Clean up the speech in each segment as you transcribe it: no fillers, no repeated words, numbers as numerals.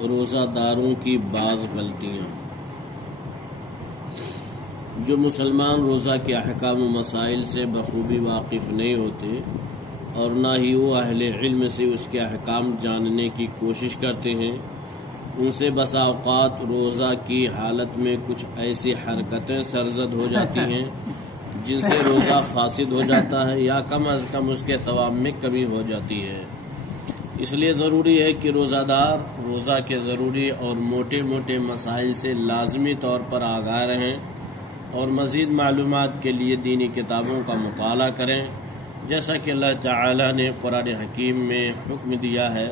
روزہ داروں کی بعض غلطیاں۔ جو مسلمان روزہ کے احکام و مسائل سے بخوبی واقف نہیں ہوتے اور نہ ہی وہ اہل علم سے اس کے احکام جاننے کی کوشش کرتے ہیں، ان سے بسا اوقات روزہ کی حالت میں کچھ ایسی حرکتیں سرزد ہو جاتی ہیں جن سے روزہ فاسد ہو جاتا ہے یا کم از کم اس کے ثواب میں کمی ہو جاتی ہے۔ اس لیے ضروری ہے کہ روزہ دار روزہ کے ضروری اور موٹے موٹے مسائل سے لازمی طور پر آگاہ رہیں اور مزید معلومات کے لیے دینی کتابوں کا مطالعہ کریں، جیسا کہ اللہ تعالی نے قرآن حکیم میں حکم دیا ہے،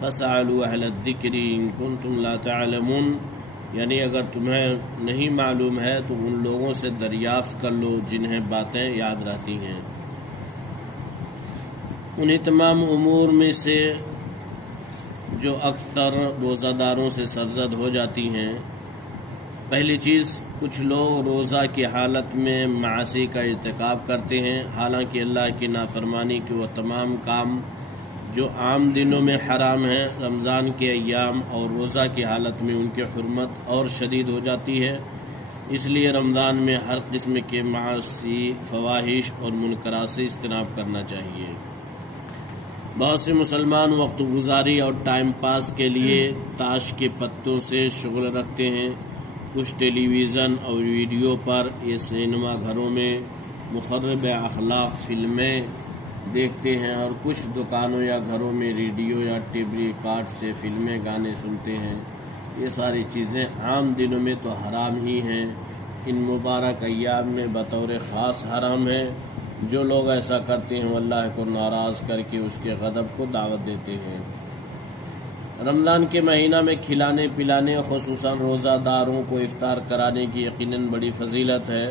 فَاسْأَلُوا أَهْلَ الذِّكْرِ إِن كُنتُمْ لَا تَعْلَمُونَ، یعنی اگر تمہیں نہیں معلوم ہے تو ان لوگوں سے دریافت کر لو جنہیں باتیں یاد رہتی ہیں۔ انہیں تمام امور میں سے جو اکثر روزہ داروں سے سرزد ہو جاتی ہیں، پہلی چیز، کچھ لوگ روزہ کی حالت میں معاصی کا ارتکاب کرتے ہیں، حالانکہ اللہ کی نافرمانی کے وہ تمام کام جو عام دنوں میں حرام ہیں، رمضان کے ایام اور روزہ کی حالت میں ان کی حرمت اور شدید ہو جاتی ہے۔ اس لیے رمضان میں ہر قسم کے معاصی، فواحش اور منکرات سے اجتناب کرنا چاہیے۔ بہت سے مسلمان وقت گزاری اور ٹائم پاس کے لیے تاش کے پتوں سے شغل رکھتے ہیں، کچھ ٹیلی ویژن اور ویڈیو پر یا سینما گھروں میں مخرب اخلاق فلمیں دیکھتے ہیں، اور کچھ دکانوں یا گھروں میں ریڈیو یا ٹیپ ریکارڈ سے فلمیں گانے سنتے ہیں۔ یہ ساری چیزیں عام دنوں میں تو حرام ہی ہیں، ان مبارک ایام میں بطور خاص حرام ہیں۔ جو لوگ ایسا کرتے ہیں وہ اللہ کو ناراض کر کے اس کے غضب کو دعوت دیتے ہیں۔ رمضان کے مہینہ میں کھلانے پلانے، خصوصاً روزہ داروں کو افطار کرانے کی یقیناً بڑی فضیلت ہے،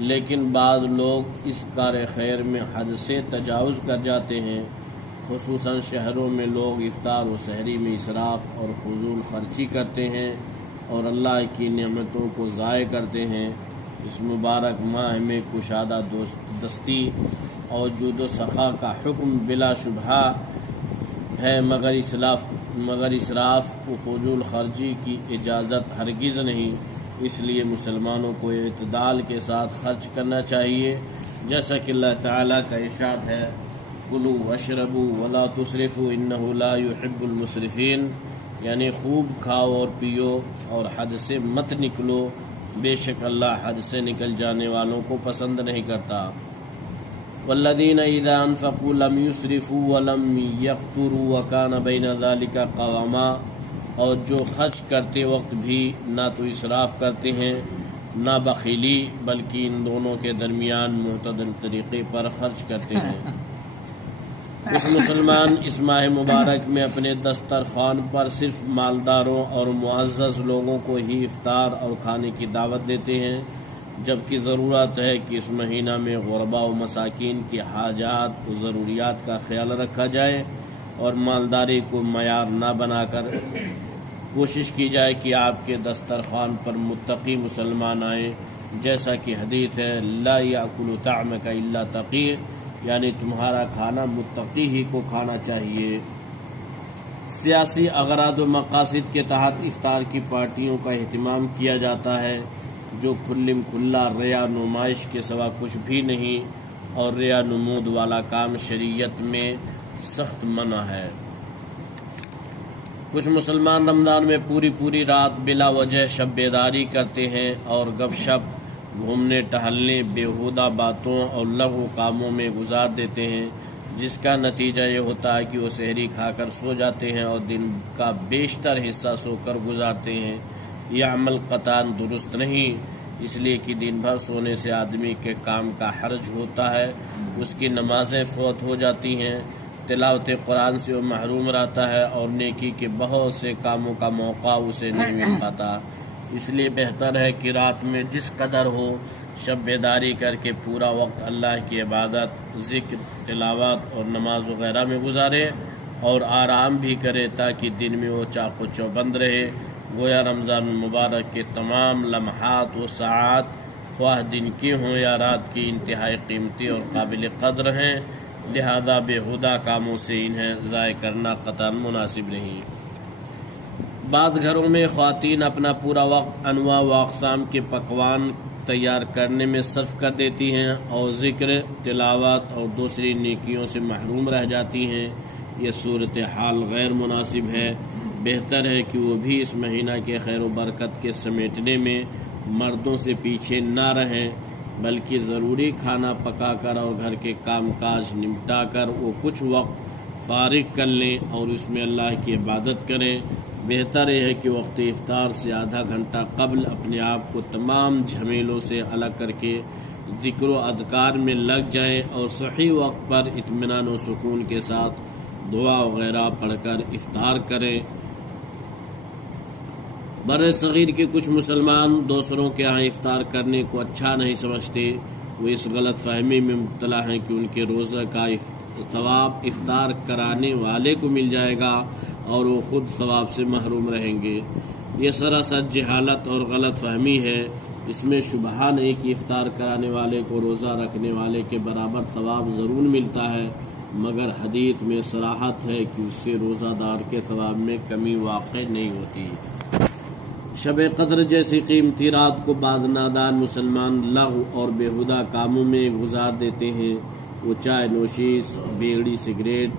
لیکن بعض لوگ اس کار خیر میں حد سے تجاوز کر جاتے ہیں۔ خصوصاً شہروں میں لوگ افطار و سحری میں اسراف اور فضول خرچی کرتے ہیں اور اللہ کی نعمتوں کو ضائع کرتے ہیں۔ اس مبارک ماہ میں کشادہ دستی اور جود و سخا کا حکم بلا شبہ ہے، مگر اسراف و فضول خرچی کی اجازت ہرگز نہیں۔ اس لیے مسلمانوں کو اعتدال کے ساتھ خرچ کرنا چاہیے، جیسا کہ اللہ تعالیٰ کا ارشاد ہے، کلوا واشربوا ولا تسرفوا انہ لا يحب المسرفین، یعنی خوب کھاؤ اور پیو اور حد سے مت نکلو، بے شک اللہ حد سے نکل جانے والوں کو پسند نہیں کرتا۔ والذین اذا انفقوا لم یسرفوا ولم یقتروا وکان بین ذلک قواما، اور جو خرچ کرتے وقت بھی نہ تو اسراف کرتے ہیں نہ بخیلی، بلکہ ان دونوں کے درمیان معتدل طریقے پر خرچ کرتے ہیں۔ کچھ مسلمان اس ماہ مبارک میں اپنے دسترخوان پر صرف مالداروں اور معزز لوگوں کو ہی افطار اور کھانے کی دعوت دیتے ہیں، جبکہ ضرورت ہے کہ اس مہینہ میں غرباء و مساکین کی حاجات و ضروریات کا خیال رکھا جائے اور مالداری کو معیار نہ بنا کر کوشش کی جائے کہ آپ کے دسترخوان پر متقی مسلمان آئیں، جیسا کہ حدیث ہے، لا یاکل طعمک الا تقی، یعنی تمہارا کھانا متقی ہی کو کھانا چاہیے۔ سیاسی اغراض و مقاصد کے تحت افطار کی پارٹیوں کا اہتمام کیا جاتا ہے، جو کھلم کھلا ریا نمائش کے سوا کچھ بھی نہیں، اور ریا نمود والا کام شریعت میں سخت منع ہے۔ کچھ مسلمان رمضان میں پوری رات بلا وجہ شب بیداری کرتے ہیں اور گپ شپ، گھومنے ٹہلنے، بیہودہ باتوں اور لغو کاموں میں گزار دیتے ہیں، جس کا نتیجہ یہ ہوتا ہے کہ وہ سحری کھا کر سو جاتے ہیں اور دن کا بیشتر حصہ سو کر گزارتے ہیں۔ یہ عمل قطعاً درست نہیں، اس لیے کہ دن بھر سونے سے آدمی کے کام کا حرج ہوتا ہے، اس کی نمازیں فوت ہو جاتی ہیں، تلاوت قرآن سے وہ محروم رہتا ہے اور نیکی کے بہت سے کاموں کا موقع اسے نہیں مل پاتا۔ اس لیے بہتر ہے کہ رات میں جس قدر ہو شب بیداری کر کے پورا وقت اللہ کی عبادت، ذکر، تلاوت اور نماز وغیرہ میں گزارے اور آرام بھی کرے، تاکہ دن میں وہ چاق و چوبند رہے۔ گویا رمضان مبارک کے تمام لمحات و ساعات، خواہ دن کے ہوں یا رات کی، انتہائی قیمتی اور قابل قدر ہیں، لہذا بیہودہ کاموں سے انہیں ضائع کرنا قطعاً مناسب نہیں۔ بعض گھروں میں خواتین اپنا پورا وقت انواع و اقسام کے پکوان تیار کرنے میں صرف کر دیتی ہیں اور ذکر، تلاوت اور دوسری نیکیوں سے محروم رہ جاتی ہیں۔ یہ صورتحال غیر مناسب ہے۔ بہتر ہے کہ وہ بھی اس مہینہ کے خیر و برکت کے سمیٹنے میں مردوں سے پیچھے نہ رہیں، بلکہ ضروری کھانا پکا کر اور گھر کے کام کاج نمٹا کر وہ کچھ وقت فارغ کر لیں اور اس میں اللہ کی عبادت کریں۔ بہتر یہ ہے کہ وقت افطار سے آدھا گھنٹہ قبل اپنے آپ کو تمام جھمیلوں سے الگ کر کے ذکر و اذکار میں لگ جائیں اور صحیح وقت پر اطمینان و سکون کے ساتھ دعا وغیرہ پڑھ کر افطار کریں۔ بر صغیر کے کچھ مسلمان دوسروں کے ہاں افطار کرنے کو اچھا نہیں سمجھتے۔ وہ اس غلط فہمی میں مبتلا ہیں کہ ان کے روزہ کا ثواب افطار کرانے والے کو مل جائے گا اور وہ خود ثواب سے محروم رہیں گے۔ یہ سراسر جہالت اور غلط فہمی ہے۔ اس میں شبہ نہیں کہ افطار کرانے والے کو روزہ رکھنے والے کے برابر ثواب ضرور ملتا ہے، مگر حدیث میں صراحت ہے کہ اس سے روزہ دار کے ثواب میں کمی واقع نہیں ہوتی۔ شب قدر جیسی قیمتی رات کو بعض نادان مسلمان لغو اور بیہودہ کاموں میں گزار دیتے ہیں۔ وہ چائے نوشی، بیڑی سگریٹ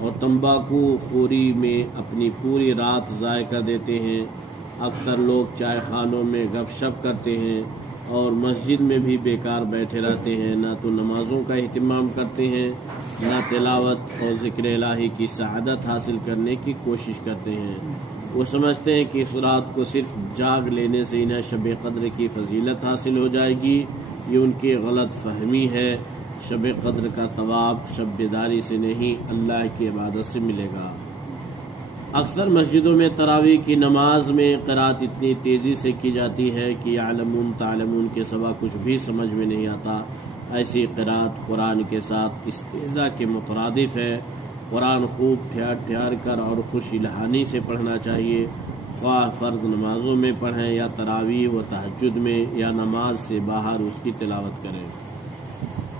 اور تمباکو خوری میں اپنی پوری رات ضائع کر دیتے ہیں۔ اکثر لوگ چائے خانوں میں گپ شپ کرتے ہیں اور مسجد میں بھی بیکار بیٹھے رہتے ہیں، نہ تو نمازوں کا اہتمام کرتے ہیں، نہ تلاوت اور ذکر الہی کی سعادت حاصل کرنے کی کوشش کرتے ہیں۔ وہ سمجھتے ہیں کہ اس رات کو صرف جاگ لینے سے انہیں شب قدر کی فضیلت حاصل ہو جائے گی۔ یہ ان کی غلط فہمی ہے۔ شب قدر کا ثواب شب بیداری سے نہیں، اللہ کی عبادت سے ملے گا۔ اکثر مسجدوں میں تراویح کی نماز میں قرات اتنی تیزی سے کی جاتی ہے کہ یعلمون تعلمون کے سوا کچھ بھی سمجھ میں نہیں آتا۔ ایسی قرات قرآن کے ساتھ استہزاء کے مترادف ہے۔ قرآن خوب ٹھہر ٹھہر کر اور خوش الحانی سے پڑھنا چاہیے، خواہ فرض نمازوں میں پڑھیں یا تراویح و تہجد میں یا نماز سے باہر اس کی تلاوت کریں۔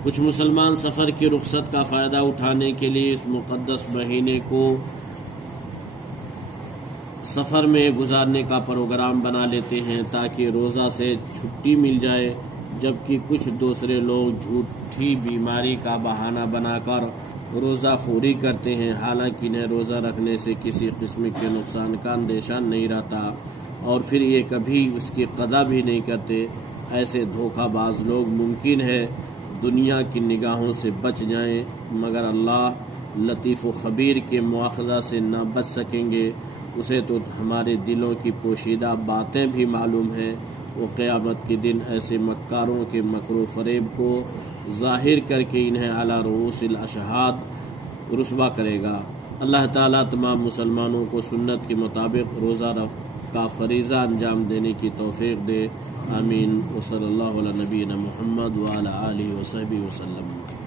کچھ مسلمان سفر کی رخصت کا فائدہ اٹھانے کے لیے اس مقدس مہینے کو سفر میں گزارنے کا پروگرام بنا لیتے ہیں تاکہ روزہ سے چھٹی مل جائے، جبکہ کچھ دوسرے لوگ جھوٹی بیماری کا بہانہ بنا کر روزہ خوری کرتے ہیں، حالانکہ انہیں روزہ رکھنے سے کسی قسم کے نقصان کا اندیشہ نہیں رہتا اور پھر یہ کبھی اس کی قضا بھی نہیں کرتے۔ ایسے دھوکہ باز لوگ ممکن ہے دنیا کی نگاہوں سے بچ جائیں، مگر اللہ لطیف و خبیر کے مواخذہ سے نہ بچ سکیں گے۔ اسے تو ہمارے دلوں کی پوشیدہ باتیں بھی معلوم ہیں۔ وہ قیامت کے دن ایسے مکاروں کے مکر و فریب کو ظاہر کر کے انہیں علی رؤوس الاشہاد رسوا کرے گا۔ اللہ تعالیٰ تمام مسلمانوں کو سنت کے مطابق روزہ کا فریضہ انجام دینے کی توفیق دے، آمین۔ وصلی اللہ علی نبینا محمد وعلی آلہ وصحبہ وسلم۔